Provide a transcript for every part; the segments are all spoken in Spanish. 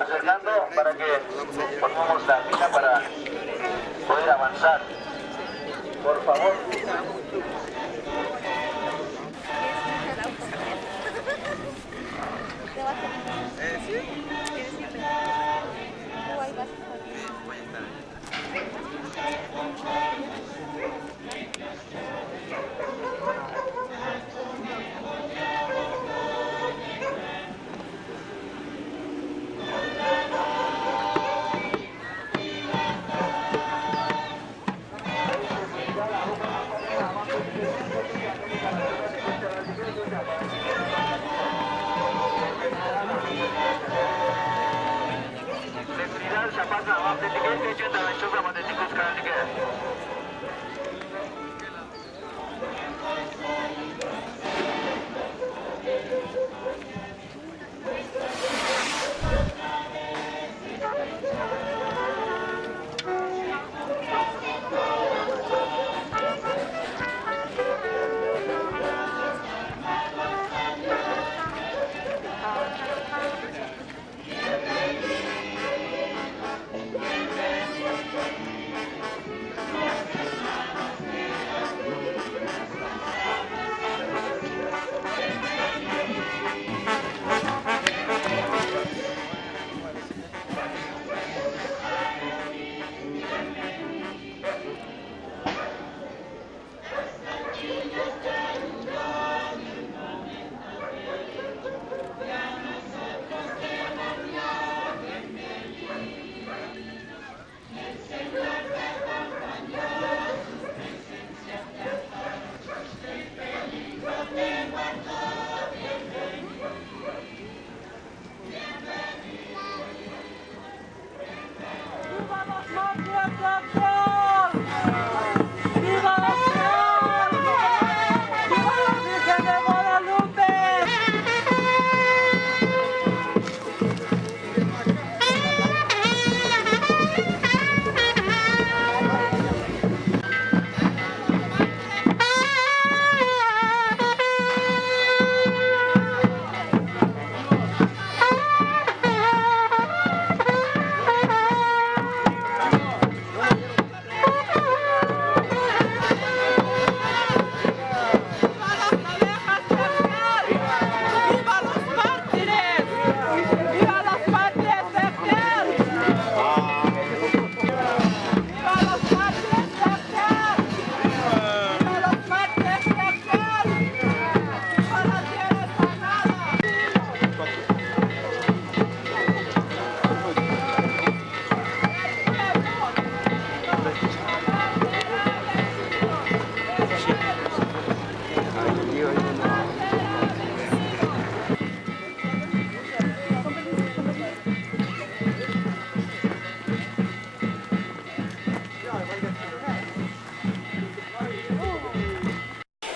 acercando para que pongamos la fila para poder avanzar. Por favor.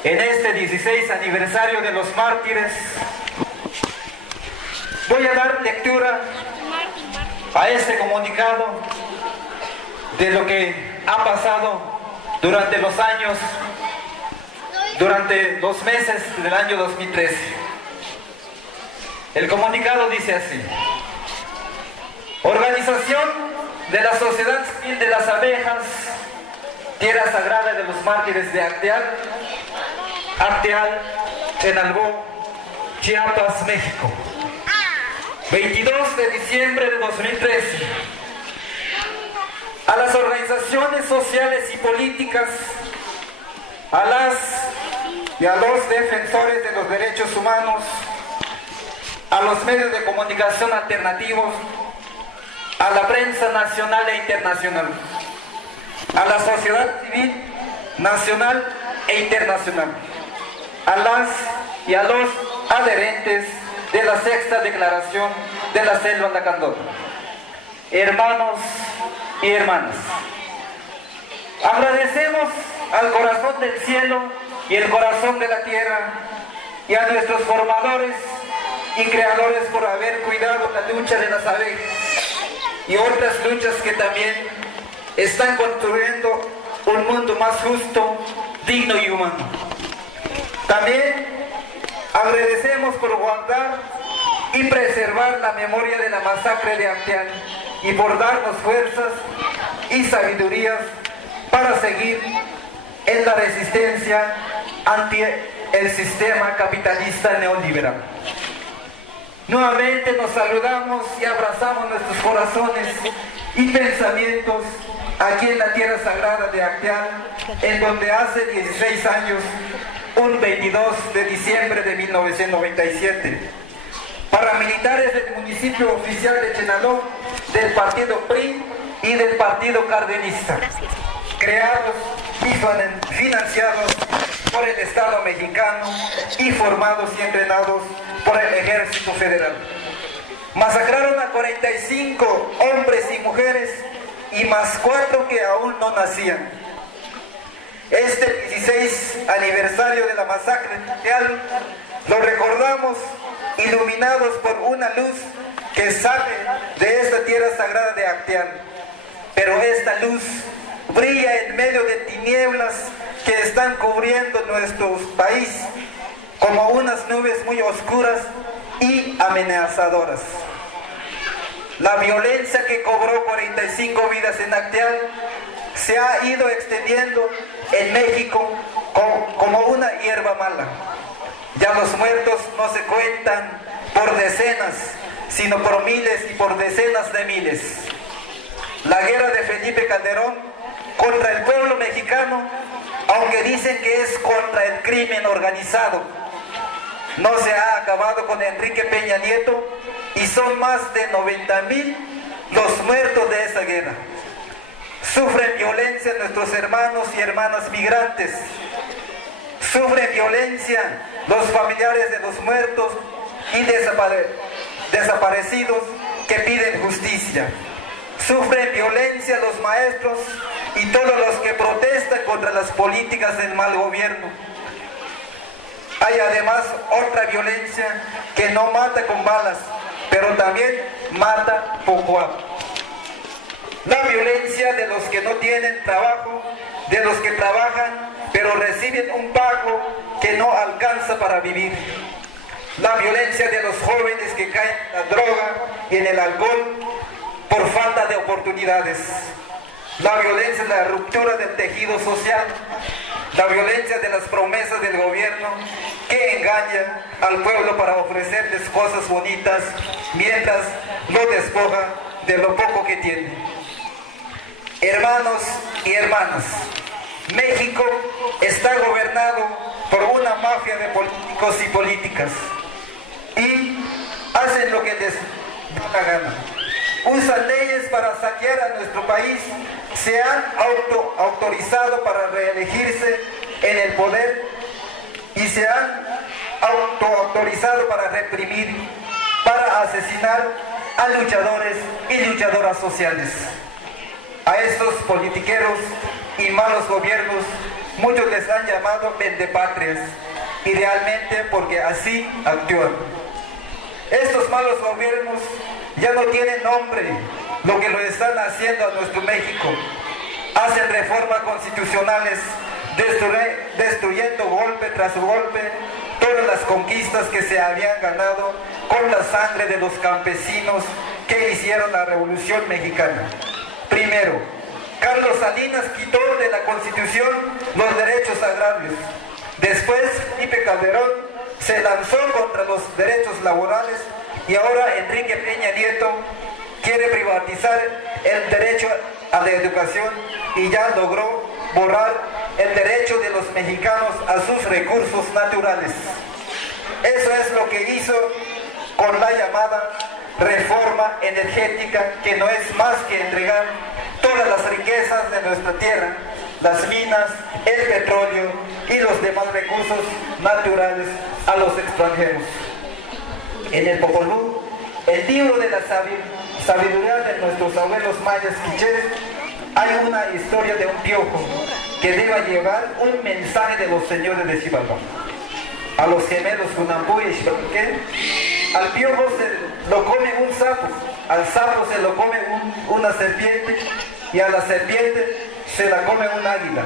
En este 16 aniversario de los mártires, voy a dar lectura a este comunicado de lo que ha pasado durante los años, durante los meses del año 2013. El comunicado dice así: Organización de la Sociedad Civil de las Abejas, Tierra Sagrada de los Mártires de Acteal, Chenalbó, Chiapas, México. 22 de diciembre de 2013. A las organizaciones sociales y políticas, a las y a los defensores de los derechos humanos, a los medios de comunicación alternativos, a la prensa nacional e internacional, a la sociedad civil nacional e internacional, a las y a los adherentes de la sexta declaración de la Selva Lacandona. Hermanos y hermanas, agradecemos al corazón del cielo y el corazón de la tierra y a nuestros formadores y creadores por haber cuidado la lucha de las abejas y otras luchas que también están construyendo un mundo más justo, digno y humano. También agradecemos por guardar y preservar la memoria de la masacre de Acteal, y por darnos fuerzas y sabidurías para seguir en la resistencia ante el sistema capitalista neoliberal. Nuevamente nos saludamos y abrazamos nuestros corazones y pensamientos aquí en la tierra sagrada de Acteal, en donde hace 16 años, un 22 de diciembre de 1997, paramilitares del municipio oficial de Chenaló, del partido PRI y del partido cardenista, creados y financiados por el Estado mexicano y formados y entrenados por el Ejército Federal. Masacraron a 45 hombres y mujeres y más 4 que aún no nacían. Este 16 aniversario de la masacre lo recordamos iluminados por una luz que sale de esta tierra sagrada de Acteal. Pero esta luz brilla en medio de tinieblas que están cubriendo nuestro país como unas nubes muy oscuras y amenazadoras. La violencia que cobró 45 vidas en Acteal se ha ido extendiendo en México como una hierba mala. Ya los muertos no se cuentan por decenas, sino por miles y por decenas de miles. La guerra de Felipe Calderón contra el pueblo mexicano, aunque dicen que es contra el crimen organizado, no se ha acabado con Enrique Peña Nieto y son más de 90,000 los muertos de esa guerra. Sufren violencia nuestros hermanos y hermanas migrantes. Sufren violencia los familiares de los muertos y desaparecidos que piden justicia. Sufren violencia los maestros y todos los que protestan contra las políticas del mal gobierno. Hay además otra violencia que no mata con balas, pero también mata poco a poco. La violencia de los que no tienen trabajo, de los que trabajan pero reciben un pago que no alcanza para vivir. La violencia de los jóvenes que caen en la droga y en el alcohol por falta de oportunidades. La violencia de la ruptura del tejido social. La violencia de las promesas del gobierno que engaña al pueblo para ofrecerles cosas bonitas mientras lo despoja de lo poco que tiene. Hermanos y hermanas, México está gobernado por una mafia de políticos y políticas y hacen lo que les da la gana. Usan leyes para saquear a nuestro país, se han autorizado para reelegirse en el poder y se han autorizado para reprimir, para asesinar a luchadores y luchadoras sociales. A estos politiqueros y malos gobiernos muchos les han llamado vendepatrias, y realmente porque así actúan. Estos malos gobiernos ya no tienen nombre, lo que lo están haciendo a nuestro México. Hacen reformas constitucionales, destruyendo golpe tras golpe todas las conquistas que se habían ganado con la sangre de los campesinos que hicieron la Revolución Mexicana. Primero, Carlos Salinas quitó de la Constitución los derechos agrarios. Después, Felipe Calderón se lanzó contra los derechos laborales y ahora Enrique Peña Nieto quiere privatizar el derecho a la educación y ya logró borrar el derecho de los mexicanos a sus recursos naturales. Eso es lo que hizo con la llamada reforma energética, que no es más que entregar todas las riquezas de nuestra tierra, las minas, el petróleo y los demás recursos naturales a los extranjeros. En el Popol Vuh, el libro de la sabiduría de nuestros abuelos mayas quichés, hay una historia de un piojo que debe llevar un mensaje de los señores de Xibalbá. A los gemelos Cunambú y Xibalqué, al piojo se lo come un sapo, al sapo se lo come una serpiente y a la serpiente se la come un águila.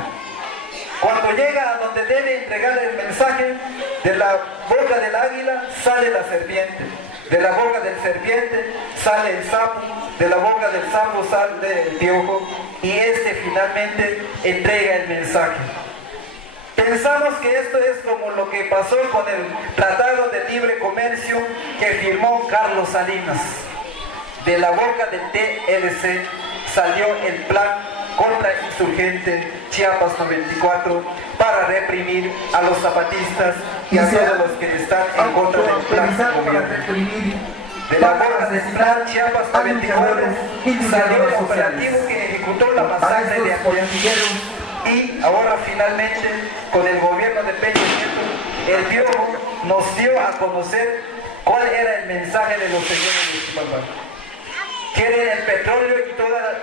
Cuando llega a donde debe entregar el mensaje, de la boca del águila sale la serpiente, De la boca del serpiente sale el sapo, de la boca del sapo sale el piojo, y este finalmente entrega el mensaje. Pensamos que esto es como lo que pasó con el Tratado de Libre Comercio que firmó Carlos Salinas. De la boca del TLC salió el plan contrainsurgente Chiapas 94 para reprimir a los zapatistas y a todos los que están en contra del plan de gobierno. De la boca del plan Chiapas 94 salió el operativo que ejecutó la masacre de Acoyantigueros, y ahora finalmente con el gobierno de Peña Nieto, el Piojo nos dio a conocer cuál era el mensaje de los señores de Chimalpa. Quieren el petróleo y todas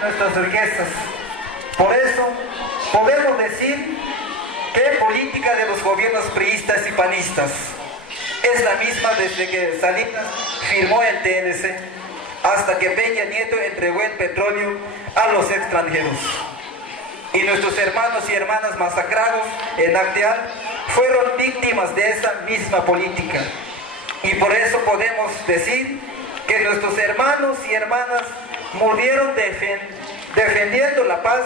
nuestras riquezas. Por eso podemos decir que política de los gobiernos priistas y panistas es la misma desde que Salinas firmó el TLC hasta que Peña Nieto entregó el petróleo a los extranjeros. Y nuestros hermanos y hermanas masacrados en Acteal fueron víctimas de esa misma política. Y por eso podemos decir que nuestros hermanos y hermanas murieron defendiendo la paz,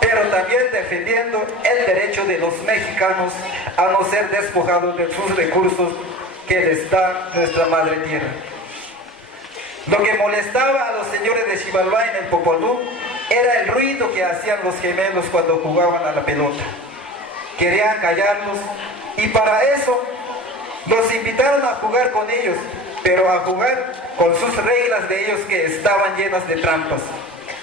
pero también defendiendo el derecho de los mexicanos a no ser despojados de sus recursos que les da nuestra madre tierra. Lo que molestaba a los señores de Xibalbá en el Popolú era el ruido que hacían los gemelos cuando jugaban a la pelota. Querían callarlos y para eso los invitaron a jugar con ellos, pero a jugar con sus reglas de ellos que estaban llenas de trampas.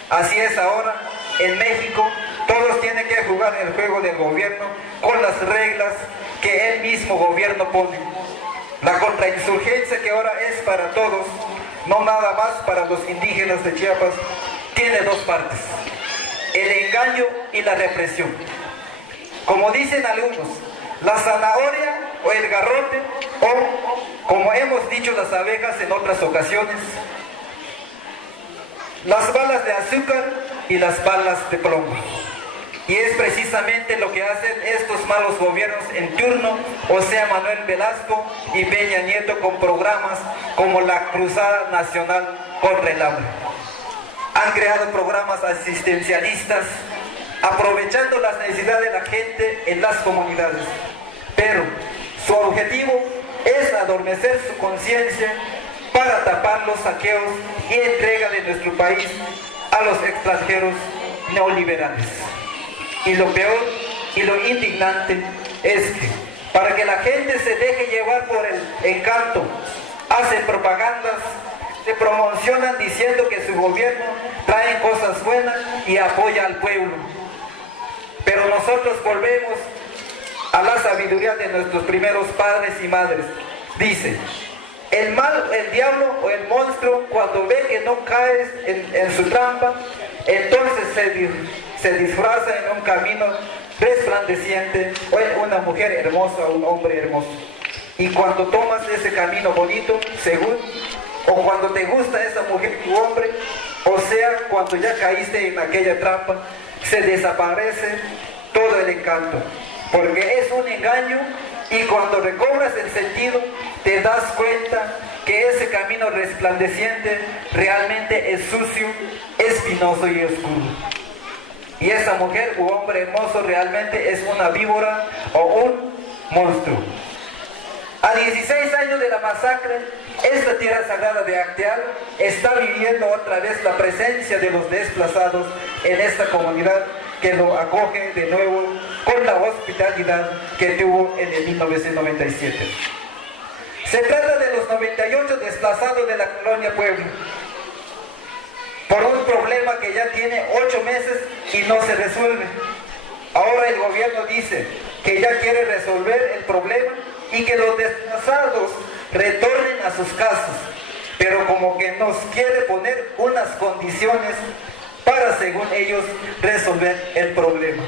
Así es ahora, en México, todos tienen que jugar el juego del gobierno con las reglas que el mismo gobierno pone. La contrainsurgencia, que ahora es para todos, no nada más para los indígenas de Chiapas, tiene dos partes: el engaño y la represión. Como dicen algunos, la zanahoria o el garrote, o como hemos dicho las abejas en otras ocasiones, las balas de azúcar y las balas de plomo. Y es precisamente lo que hacen estos malos gobiernos en turno, o sea, Manuel Velasco y Peña Nieto, con programas como la Cruzada Nacional contra el Hambre. Han creado programas asistencialistas, aprovechando las necesidades de la gente en las comunidades. Pero su objetivo es adormecer su conciencia para tapar los saqueos y entrega de nuestro país a los extranjeros neoliberales. Y lo peor y lo indignante es que para que la gente se deje llevar por el encanto, hacen propagandas, se promocionan diciendo que su gobierno trae cosas buenas y apoya al pueblo. Pero nosotros volvemos a la sabiduría de nuestros primeros padres y madres. Dice: el mal, el diablo o el monstruo, cuando ve que no caes en su trampa, entonces se disfraza en un camino resplandeciente, o en una mujer hermosa o un hombre hermoso. Y cuando tomas ese camino bonito, según, o cuando te gusta esa mujer u hombre, o sea, cuando ya caíste en aquella trampa, se desaparece todo el encanto, porque es un engaño. Y cuando recobras el sentido, te das cuenta que ese camino resplandeciente realmente es sucio, espinoso y oscuro. Y esa mujer u hombre hermoso realmente es una víbora o un monstruo. A 16 años de la masacre, esta tierra sagrada de Acteal está viviendo otra vez la presencia de los desplazados en esta comunidad, que lo acoge de nuevo con la hospitalidad que tuvo en el 1997. Se trata de los 98 desplazados de la colonia Pueblo, por un problema que ya tiene 8 meses y no se resuelve. Ahora el gobierno dice que ya quiere resolver el problema y que los desplazados retornen a sus casas, pero como que nos quiere poner unas condiciones para, según ellos, resolver el problema.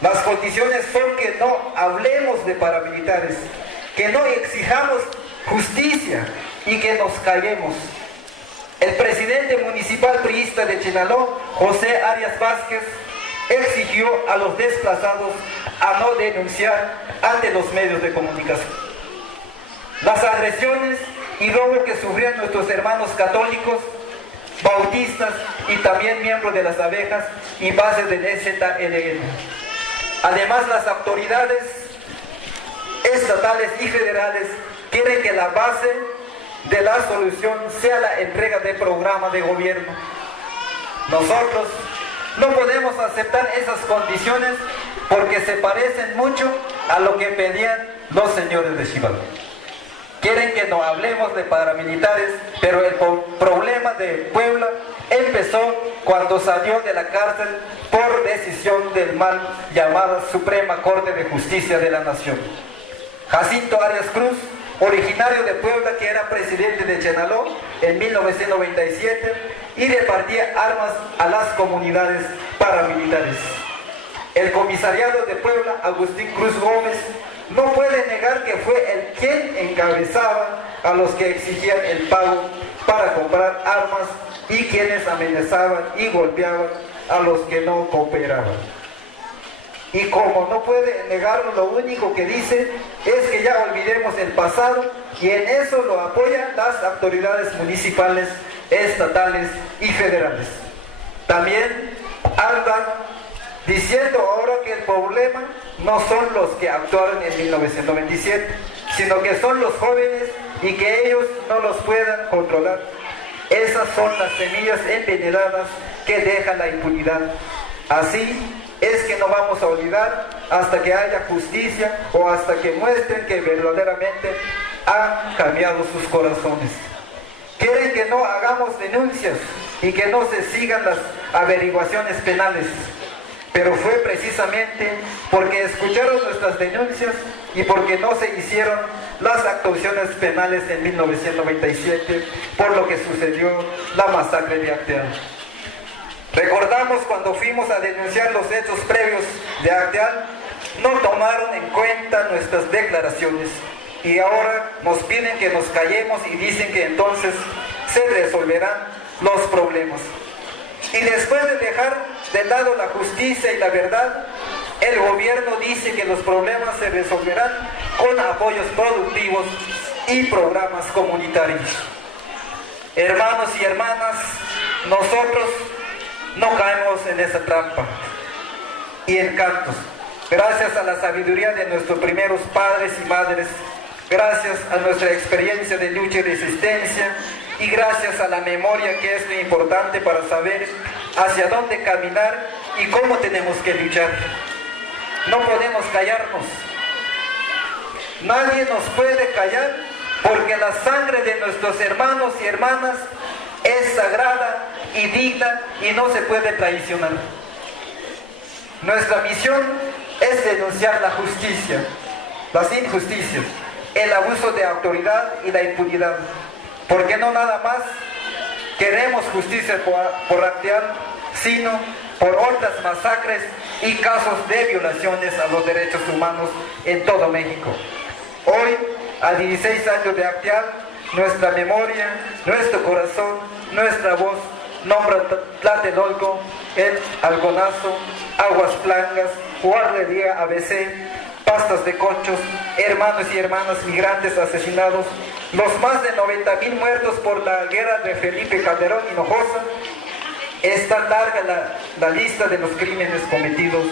Las condiciones son que no hablemos de paramilitares, que no exijamos justicia y que nos callemos. El presidente municipal priista de Chenaló, José Arias Vázquez, exigió a los desplazados a no denunciar ante los medios de comunicación. las agresiones y robo que sufrían nuestros hermanos católicos, bautistas y también miembros de las abejas y bases del EZLN. Además, las autoridades estatales y federales quieren que la base de la solución sea la entrega de programas de gobierno. Nosotros no podemos aceptar esas condiciones porque se parecen mucho a lo que pedían los señores de Xibalbá. Quieren que no hablemos de paramilitares, pero el problema de Puebla empezó cuando salió de la cárcel por decisión del mal llamada Suprema Corte de Justicia de la Nación. Jacinto Arias Cruz, originario de Puebla, que era presidente de Chenaló en 1997 y repartía armas a las comunidades paramilitares. El comisariado de Puebla, Agustín Cruz Gómez, no puede negar que fue el quien encabezaba a los que exigían el pago para comprar armas y quienes amenazaban y golpeaban a los que no cooperaban. Y como no puede negarlo, lo único que dice es que ya olvidemos el pasado, y en eso lo apoyan las autoridades municipales, estatales y federales. También andan diciendo ahora que el problema no son los que actuaron en 1997, sino que son los jóvenes y que ellos no los puedan controlar. Esas son las semillas envenenadas que dejan la impunidad. Así es que no vamos a olvidar hasta que haya justicia o hasta que muestren que verdaderamente han cambiado sus corazones. Quieren que no hagamos denuncias y que no se sigan las averiguaciones penales. Pero fue precisamente porque escucharon nuestras denuncias y porque no se hicieron las actuaciones penales en 1997 por lo que sucedió la masacre de Acteal. Recordamos cuando fuimos a denunciar los hechos previos de Acteal, no tomaron en cuenta nuestras declaraciones y ahora nos piden que nos callemos y dicen que entonces se resolverán los problemas. Y después de dejar de lado la justicia y la verdad, el gobierno dice que los problemas se resolverán con apoyos productivos y programas comunitarios. Hermanos y hermanas, nosotros no caemos en esa trampa y encantos. Gracias a la sabiduría de nuestros primeros padres y madres, gracias a nuestra experiencia de lucha y resistencia, y gracias a la memoria, que es muy importante para saber hacia dónde caminar y cómo tenemos que luchar. No podemos callarnos. Nadie nos puede callar porque la sangre de nuestros hermanos y hermanas es sagrada y digna y no se puede traicionar. Nuestra misión es denunciar la justicia, las injusticias, el abuso de autoridad y la impunidad. Porque no nada más queremos justicia por Acteal, sino por otras masacres y casos de violaciones a los derechos humanos en todo México. Hoy, a 16 años de Acteal, nuestra memoria, nuestro corazón, nuestra voz nombra Tlatelolco, El Algonazo, Aguas Blancas, Guardería ABC, Pastas de Conchos, hermanos y hermanas migrantes asesinados, los más de 90,000 muertos por la guerra de Felipe Calderón Hinojosa. Es tan larga la lista de los crímenes cometidos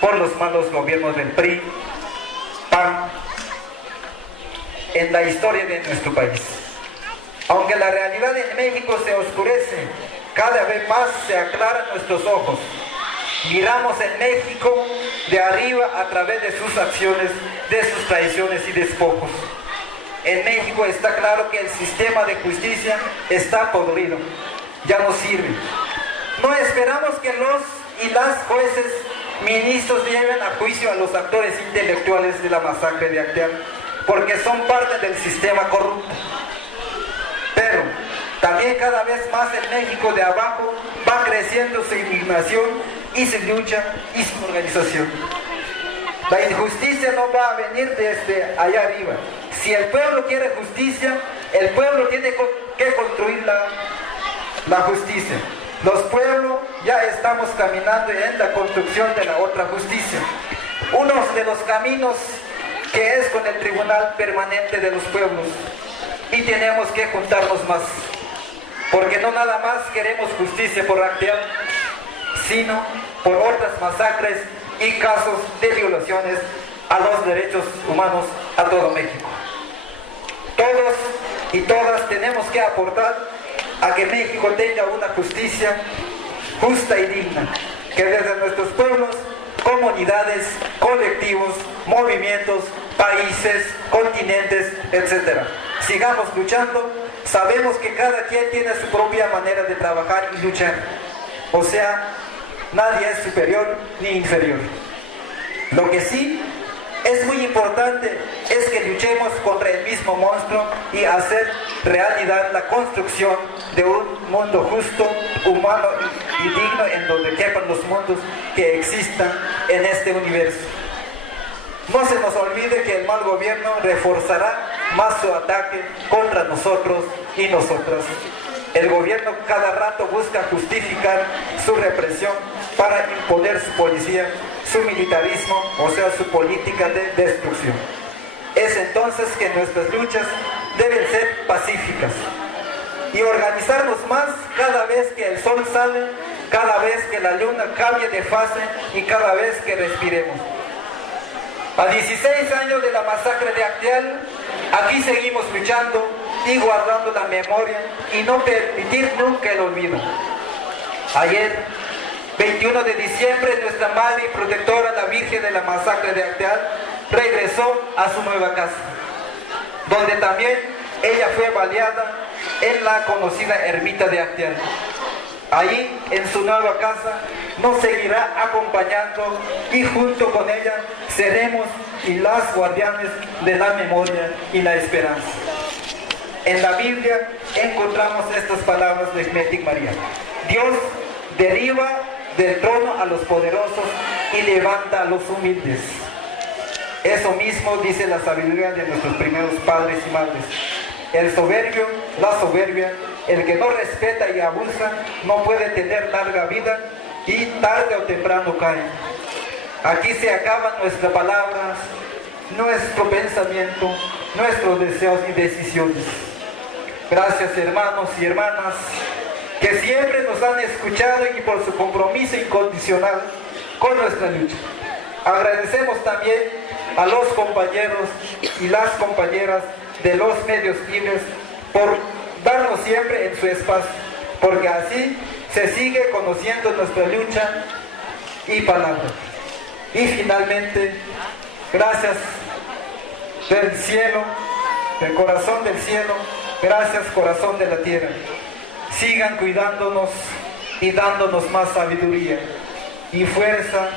por los malos gobiernos del PRI, PAN, en la historia de nuestro país. Aunque la realidad en México se oscurece, cada vez más se aclaran nuestros ojos. Miramos en México de arriba a través de sus acciones, de sus traiciones y despojos. En México está claro que el sistema de justicia está podrido, ya no sirve. No esperamos que los y las jueces, ministros lleven a juicio a los actores intelectuales de la masacre de Acteal, porque son parte del sistema corrupto. Pero también cada vez más en México de abajo va creciendo su indignación y su lucha y su organización. La injusticia no va a venir desde allá arriba. Si el pueblo quiere justicia, el pueblo tiene que construir la justicia. Los pueblos ya estamos caminando en la construcción de la otra justicia. Uno de los caminos que es con el Tribunal Permanente de los Pueblos, y tenemos que juntarnos más, porque no nada más queremos justicia por Acteal, sino por otras masacres y casos de violaciones a los derechos humanos a todo México. Todos y todas tenemos que aportar a que México tenga una justicia justa y digna, que desde nuestros pueblos, comunidades, colectivos, movimientos, países, continentes, etc. sigamos luchando. Sabemos que cada quien tiene su propia manera de trabajar y luchar. O sea, nadie es superior ni inferior. Lo que sí es muy importante es que luchemos contra el mismo monstruo y hacer realidad la construcción de un mundo justo, humano y digno, en donde quepan los mundos que existan en este universo. No se nos olvide que el mal gobierno reforzará más su ataque contra nosotros y nosotras. El gobierno cada rato busca justificar su represión para imponer su policía, su militarismo, o sea, su política de destrucción. Es entonces que nuestras luchas deben ser pacíficas y organizarnos más cada vez que el sol sale, cada vez que la luna cambie de fase y cada vez que respiremos. A 16 años de la masacre de Acteal, aquí seguimos luchando y guardando la memoria y no permitir nunca el olvido. Ayer, 21 de diciembre, nuestra madre y protectora, la Virgen de la masacre de Acteal, regresó a su nueva casa, donde también ella fue baleada en la conocida ermita de Acteal. Allí, en su nueva casa, nos seguirá acompañando y junto con ella seremos y las guardianes de la memoria y la esperanza. En la Biblia encontramos estas palabras de Metic María: Dios derriba del trono a los poderosos y levanta a los humildes. Eso mismo dice la sabiduría de nuestros primeros padres y madres. El soberbio, la soberbia, el que no respeta y abusa, no puede tener larga vida y tarde o temprano cae. Aquí se acaban nuestras palabras, nuestro pensamiento, nuestros deseos y decisiones. Gracias, hermanos y hermanas, que siempre nos han escuchado y por su compromiso incondicional con nuestra lucha. Agradecemos también a los compañeros y las compañeras de los medios libres por darnos siempre en su espacio, porque así se sigue conociendo nuestra lucha y palabra. Y finalmente, gracias del cielo, del corazón del cielo, gracias corazón de la tierra. Sigan cuidándonos y dándonos más sabiduría y fuerza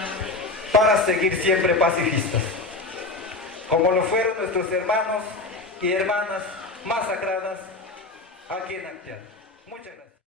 para seguir siempre pacifistas, como lo fueron nuestros hermanos y hermanas masacradas aquí en Acteal. Muchas gracias.